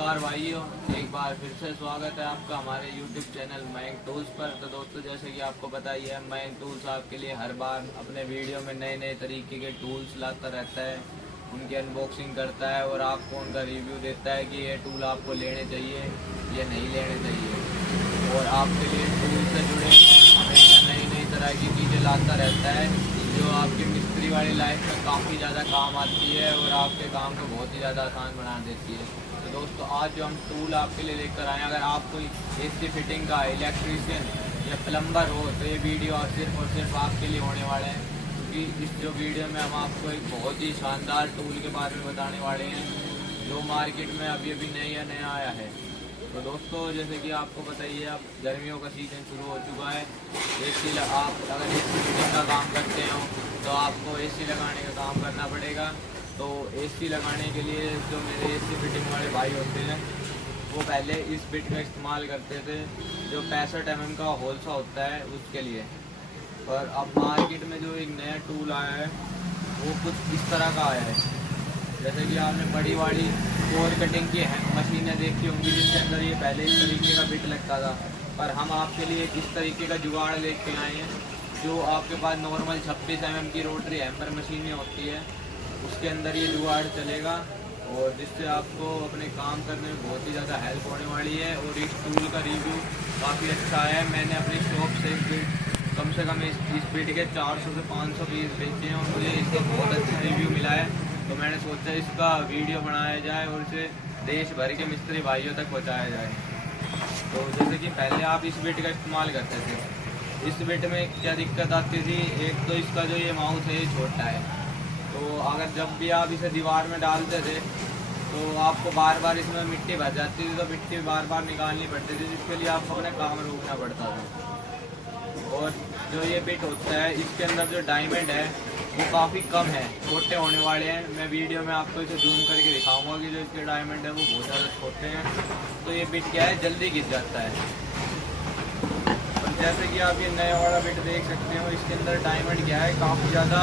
नमस्कार भाइयों, एक बार फिर से स्वागत है आपका हमारे YouTube चैनल मयंक टूल्स पर। तो दोस्तों, जैसे कि आपको पता ही है, मयंक टूल्स आपके लिए हर बार अपने वीडियो में नए नए तरीके के टूल्स लाता रहता है, उनकी अनबॉक्सिंग करता है और आपको उनका रिव्यू देता है कि ये टूल आपको लेने चाहिए या नहीं लेने चाहिए। और आपके लिए टूल से जुड़े हमेशा नई नई तरह की चीज़ें लाता रहता है जो आपकी मिस्त्री वाली लाइफ में काफ़ी ज़्यादा काम आती है और आपके काम को बहुत ही ज़्यादा आसान बना देती है। तो दोस्तों, आज जो हम टूल आपके लिए लेकर आए हैं, अगर आप कोई एसी फिटिंग का इलेक्ट्रीशियन या प्लम्बर हो तो ये वीडियो और सिर्फ आपके लिए होने वाले हैं, क्योंकि इस जो वीडियो में हम आपको एक बहुत ही शानदार टूल के बारे में बताने वाले हैं जो मार्केट में अभी अभी नया आया है। तो दोस्तों, जैसे कि आपको बताइए, अब गर्मियों का सीज़न शुरू हो चुका है। एसी आप अगर एसी फिटिंग का काम करते हो तो आपको एसी लगाने का काम करना पड़ेगा। तो एसी लगाने के लिए जो मेरे एसी फिटिंग वाले भाई होते हैं वो पहले इस बिट का इस्तेमाल करते थे जो 65 mm का होल सा होता है उसके लिए। पर अब मार्केट में जो एक नया टूल आया है वो कुछ इस तरह का आया है। जैसे कि आपने बड़ी वाली कोर कटिंग की मशीनें देखी होंगी जिसके अंदर ये पहले इस तरीके का बिट लगता था, पर हम आपके लिए इस तरीके का जुगाड़ लेके आए हैं जो आपके पास नॉर्मल 26 mm की रोटरी हैमर मशीनें होती है उसके अंदर ये जुगाड़ चलेगा और जिससे आपको अपने काम करने में बहुत ही ज़्यादा हेल्प होने वाली है। और इस टूल का रिव्यू काफ़ी अच्छा है। मैंने अपनी शॉप से कम से कम इस बिट के 400 से 500 पीस बेचे हैं और मुझे इसका बहुत अच्छा रिव्यू मिला है। तो मैंने सोचा इसका वीडियो बनाया जाए और इसे देश भर के मिस्त्री भाइयों तक पहुंचाया जाए। तो जैसे कि पहले आप इस बिट का इस्तेमाल करते थे, इस बिट में क्या दिक्कत आती थी, एक तो इसका जो ये माउस है ये छोटा है, तो अगर जब भी आप इसे दीवार में डालते थे तो आपको बार बार इसमें मिट्टी भर जाती थी, तो मिट्टी बार बार निकालनी पड़ती थी जिसके लिए आपको अपने काम रोकना पड़ता था। और जो ये बिट होता है इसके अंदर जो डायमंड है वो काफ़ी कम है, छोटे होने वाले हैं। मैं वीडियो में आपको इसे जूम करके दिखाऊंगा कि जो इसके डायमंड है वो बहुत ज़्यादा छोटे हैं। तो ये बिट क्या है, जल्दी गिर जाता है। और जैसे कि आप ये नया वाला बिट देख सकते हो, इसके अंदर डायमंड क्या है, काफ़ी ज़्यादा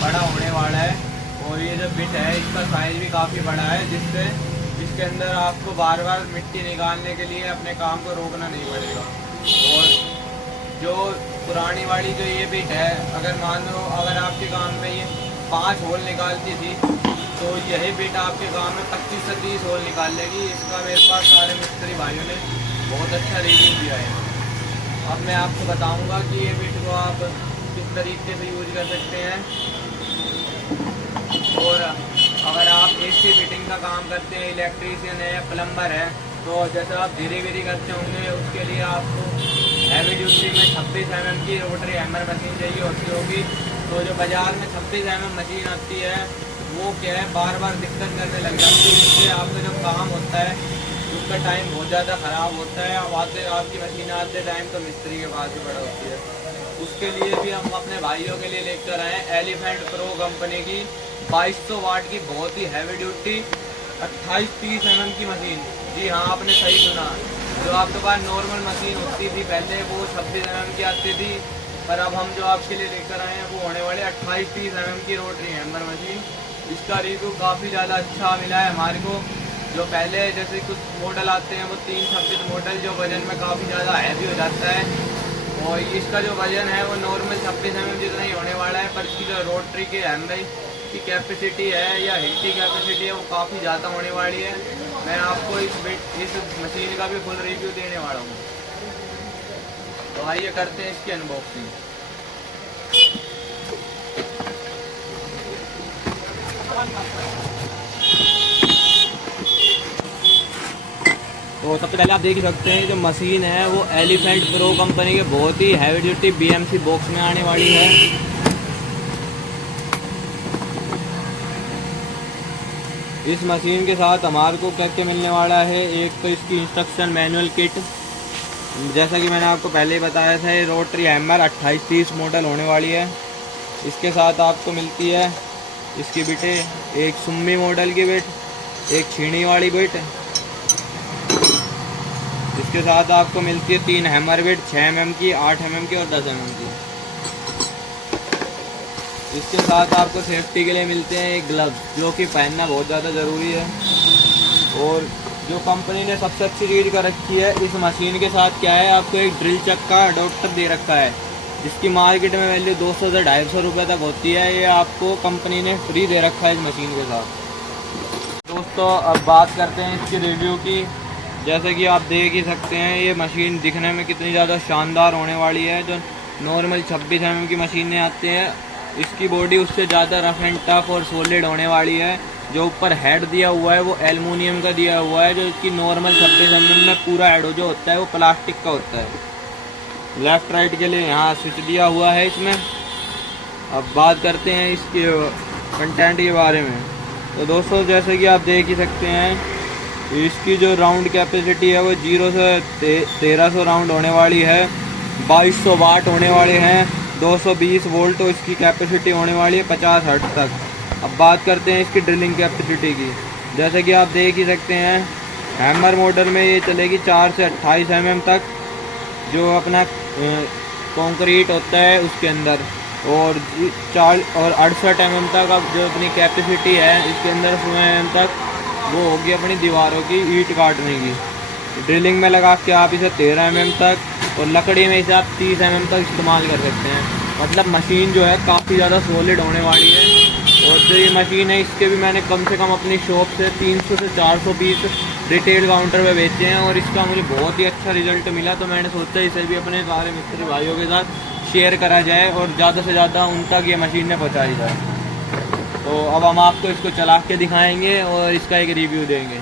बड़ा होने वाला है। और ये जो बिट है इसका साइज़ भी काफ़ी बड़ा है जिससे इसके अंदर आपको बार बार मिट्टी निकालने के लिए अपने काम को रोकना नहीं पड़ेगा। और जो पुरानी वाली जो ये बिट है, अगर मान लो अगर आपके काम में ये 5 होल निकालती थी तो यही बिट आपके काम में 25 से 30 होल निकाल लेगी। इसका मेरे पास सारे मिस्त्री भाइयों ने बहुत अच्छा रिव्यू दिया है। अब मैं आपको बताऊंगा कि ये बिट को आप किस तरीके से यूज कर सकते हैं। और अगर आप एसी फिटिंग का काम करते हैं, इलेक्ट्रीशियन है, प्लम्बर है, तो जैसे आप धीरे धीरे करते होंगे उसके लिए आपको हैवी ड्यूटी में 26 mm की रोटरी हैमर मशीन चाहिए होती होगी। तो जो बाज़ार में 26 mm मशीन आती है वो क्या है, बार बार दिक्कत करने लग जाती है, जिससे आपका जो काम होता है उसका टाइम बहुत ज़्यादा ख़राब होता है। अब आपकी मशीन आते टाइम तो मिस्त्री के पास ही पड़ा होती है। उसके लिए भी हम अपने भाइयों के लिए लेकर आए एलिफेंट प्रो कंपनी की 2200 वाट की बहुत ही हैवी ड्यूटी 28-30 mm की मशीन। जी हाँ, आपने सही सुना। जो आपके पास नॉर्मल मशीन होती थी पहले वो 26 mm की आती थी, पर अब हम जो आपके लिए लेकर आए हैं वो होने वाले 28-30 mm की रोटरी हैमर मशीन। इसका रिव्यू काफ़ी ज़्यादा अच्छा मिला है हमारे को। जो पहले जैसे कुछ मॉडल आते हैं वो 326 मॉडल जो वजन में काफ़ी ज़्यादा हैवी हो जाता है, और इसका जो वजन है वो नॉर्मल 26 mm जितना ही होने वाला है। पर इसकी जो रोटरी के हैमर की कैपेसिटी है या हिट की कैपेसिटी है वो काफ़ी ज़्यादा होने वाली है। मैं आपको इस मशीन का भी फुल रिव्यू देने वाला हूँ। तो आइए करते हैं इसकी अनबॉक्सिंग। तो सबसे पहले आप देख ही सकते हैं जो मशीन है वो एलिफेंट प्रो कंपनी के बहुत ही हैवी ड्यूटी BMC बॉक्स में आने वाली है। इस मशीन के साथ हमारे को करके मिलने वाला है एक तो इसकी इंस्ट्रक्शन मैनुअल किट, जैसा कि मैंने आपको पहले ही बताया था, ये रोटरी हैमर 28-30 मॉडल होने वाली है। इसके साथ आपको मिलती है इसकी बिटें, एक सुम्मी मॉडल की बिट, एक छीनी वाली बिट। इसके साथ आपको मिलती है 3 हैमर बिट 6 mm की, 8 mm की और 10 mm की। इसके साथ आपको सेफ्टी के लिए मिलते हैं एक ग्लव्स जो कि पहनना बहुत ज़्यादा ज़रूरी है। और जो कंपनी ने सबसे अच्छी चीज़ कर रखी है इस मशीन के साथ क्या है, आपको एक ड्रिल चक्का अडोप्टर दे रखा है, जिसकी मार्केट में वैल्यू 200 से 250 रुपये तक होती है। ये आपको कंपनी ने फ्री दे रखा है इस मशीन के साथ। दोस्तों अब बात करते हैं इसकी रिव्यू की। जैसे कि आप देख ही सकते हैं ये मशीन दिखने में कितनी ज़्यादा शानदार होने वाली है। जो नॉर्मल 26 mm की मशीनें आती हैं, इसकी बॉडी उससे ज़्यादा रफ एंड टफ और सॉलिड होने वाली है। जो ऊपर हेड दिया हुआ है वो एल्युमिनियम का दिया हुआ है, जो इसकी नॉर्मल 26 mm में पूरा हेड जो होता है वो प्लास्टिक का होता है। लेफ़्ट राइट के लिए यहाँ स्विच दिया हुआ है इसमें। अब बात करते हैं इसके कंटेंट के बारे में। तो दोस्तों जैसे कि आप देख ही सकते हैं इसकी जो राउंड कैपेसिटी है वो 0 से 1300 राउंड होने वाली है। 2200 वाट होने वाले हैं। 220 वोल्ट तो इसकी कैपेसिटी होने वाली है 50 हर्ट्ज तक। अब बात करते हैं इसकी ड्रिलिंग कैपेसिटी की। जैसे कि आप देख ही सकते हैं हैमर मॉडल में ये चलेगी 4 से 28 mm तक, जो अपना कंक्रीट होता है उसके अंदर, और 68 mm तक अब जो अपनी कैपेसिटी है इसके अंदर 16 mm तक वो होगी अपनी दीवारों की ईंट काटने की। ड्रिलिंग में लगा के आप इसे 13 mm तक और लकड़ी में इसे आप 30 mm तक इस्तेमाल कर सकते हैं। मतलब मशीन जो है काफ़ी ज़्यादा सॉलिड होने वाली है। और जो ये मशीन है इसके भी मैंने कम से कम अपनी शॉप से 300 से 400 पीस रिटेल काउंटर पे बेचे हैं और इसका मुझे बहुत ही अच्छा रिजल्ट मिला। तो मैंने सोचा इसे भी अपने सारे मिस्त्री भाइयों के साथ शेयर करा जाए और ज़्यादा से ज़्यादा उन तक ये मशीनें पहुँचाई जाए। तो अब हम आपको इसको चला के दिखाएंगे और इसका एक रिव्यू देंगे।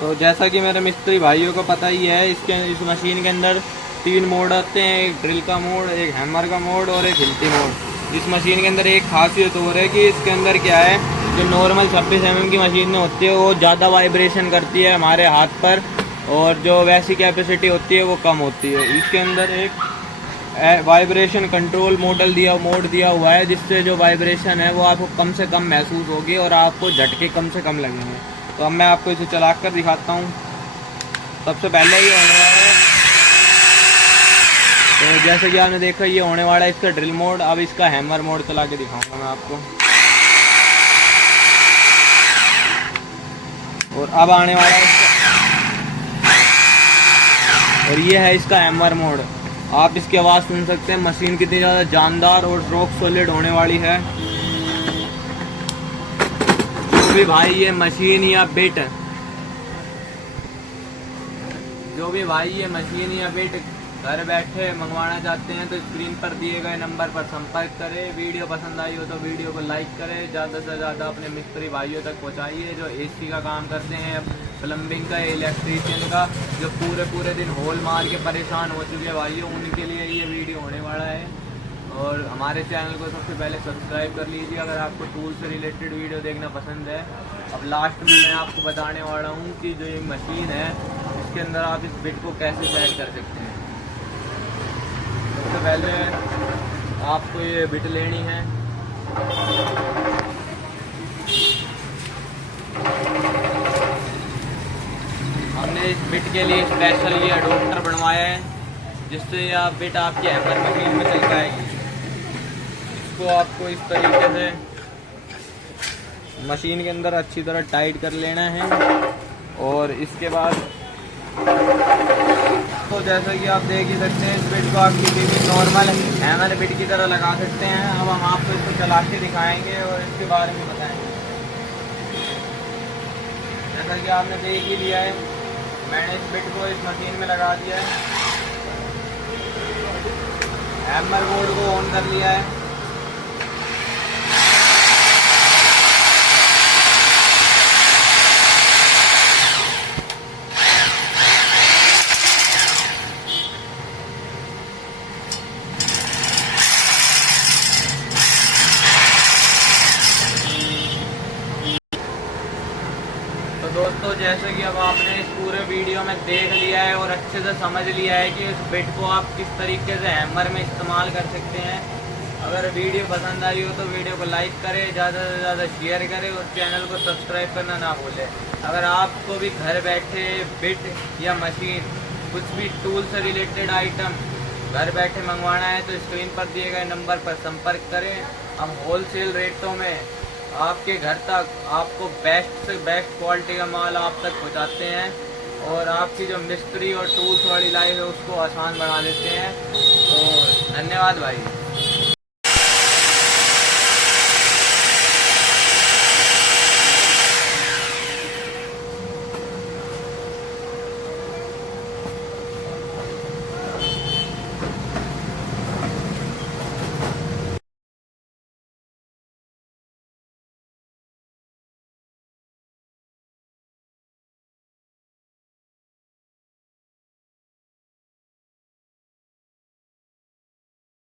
तो जैसा कि मेरे मिस्त्री भाइयों को पता ही है, इस मशीन के अंदर 3 मोड आते हैं, एक ड्रिल का मोड, एक हैमर का मोड और एक हिलती मोड। इस मशीन के अंदर एक खासियत और है कि इसके अंदर क्या है, जो नॉर्मल 26 mm की मशीन होती है वो ज़्यादा वाइब्रेशन करती है हमारे हाथ पर, और जो वैसी कैपेसिटी होती है वो कम होती है। इसके अंदर एक वाइब्रेशन कंट्रोल मोड दिया हुआ है, जिससे जो वाइब्रेशन है वो आपको कम से कम महसूस होगी और आपको झटके कम से कम लगेंगे। तो अब मैं आपको इसे चला कर दिखाता हूँ। सबसे पहले ये होने वाला है, तो जैसे कि आपने देखा ये होने वाला है इसका ड्रिल मोड। अब इसका हैमर मोड चला के दिखाऊंगा मैं आपको। और अब आने वाला है इसका, और ये है इसका हैमर मोड। आप इसकी आवाज़ सुन सकते हैं, मशीन कितनी ज़्यादा जानदार और रॉक सॉलिड होने वाली है। जो भी भाई ये मशीन या बिट घर बैठे मंगवाना चाहते हैं तो स्क्रीन पर दिए गए नंबर पर संपर्क करें। वीडियो पसंद आई हो तो वीडियो को लाइक करें, ज़्यादा से ज़्यादा अपने मिस्त्री भाइयों तक पहुंचाइए जो एसी का काम करते हैं, प्लम्बिंग का, इलेक्ट्रीशियन का, जो पूरे दिन होल मार के परेशान हो चुके हैं भाइयों, उनके लिए ये वीडियो होने वाला है। और हमारे चैनल को सबसे पहले सब्सक्राइब कर लीजिए अगर आपको टूल से रिलेटेड वीडियो देखना पसंद है। अब लास्ट में मैं आपको बताने वाला हूँ कि जो ये मशीन है इसके अंदर आप इस बिट को कैसे सेट कर सकते हैं। सबसे पहले आपको ये बिट लेनी है। हमने इस बिट के लिए स्पेशल ये अडोप्टर बनवाया है, जिससे आप बिट आपके हैमर मशीन में चल पाएगी। इसको आपको इस तरीके से मशीन के अंदर अच्छी तरह टाइट कर लेना है। और इसके बाद तो जैसा कि आप देख ही सकते हैं इस बिट को आप किसी भी नॉर्मल हैमर बिट की तरह लगा सकते हैं। अब हम आपको इसको चला के दिखाएंगे और इसके बारे में बताएंगे। जैसा कि आपने देख ही लिया है, मैंने इस बिट को इस मशीन में लगा दिया है, हैमर बोर्ड को ऑन कर लिया है। तो दोस्तों जैसे कि अब आपने इस पूरे वीडियो में देख लिया है और अच्छे से समझ लिया है कि इस बिट को आप किस तरीके से हैमर में इस्तेमाल कर सकते हैं। अगर वीडियो पसंद आई हो तो वीडियो को लाइक करें, ज़्यादा से ज़्यादा शेयर करें और चैनल को सब्सक्राइब करना ना भूलें। अगर आपको भी घर बैठे बिट या मशीन, कुछ भी टूल से रिलेटेड आइटम घर बैठे मंगवाना है तो स्क्रीन पर दिए गए नंबर पर संपर्क करें। हम होलसेल रेटों में आपके घर तक आपको बेस्ट से बेस्ट क्वालिटी का माल आप तक पहुंचाते हैं और आपकी जो मिस्त्री और टूल्स वाली लाइफ है उसको आसान बना देते हैं। तो धन्यवाद भाई।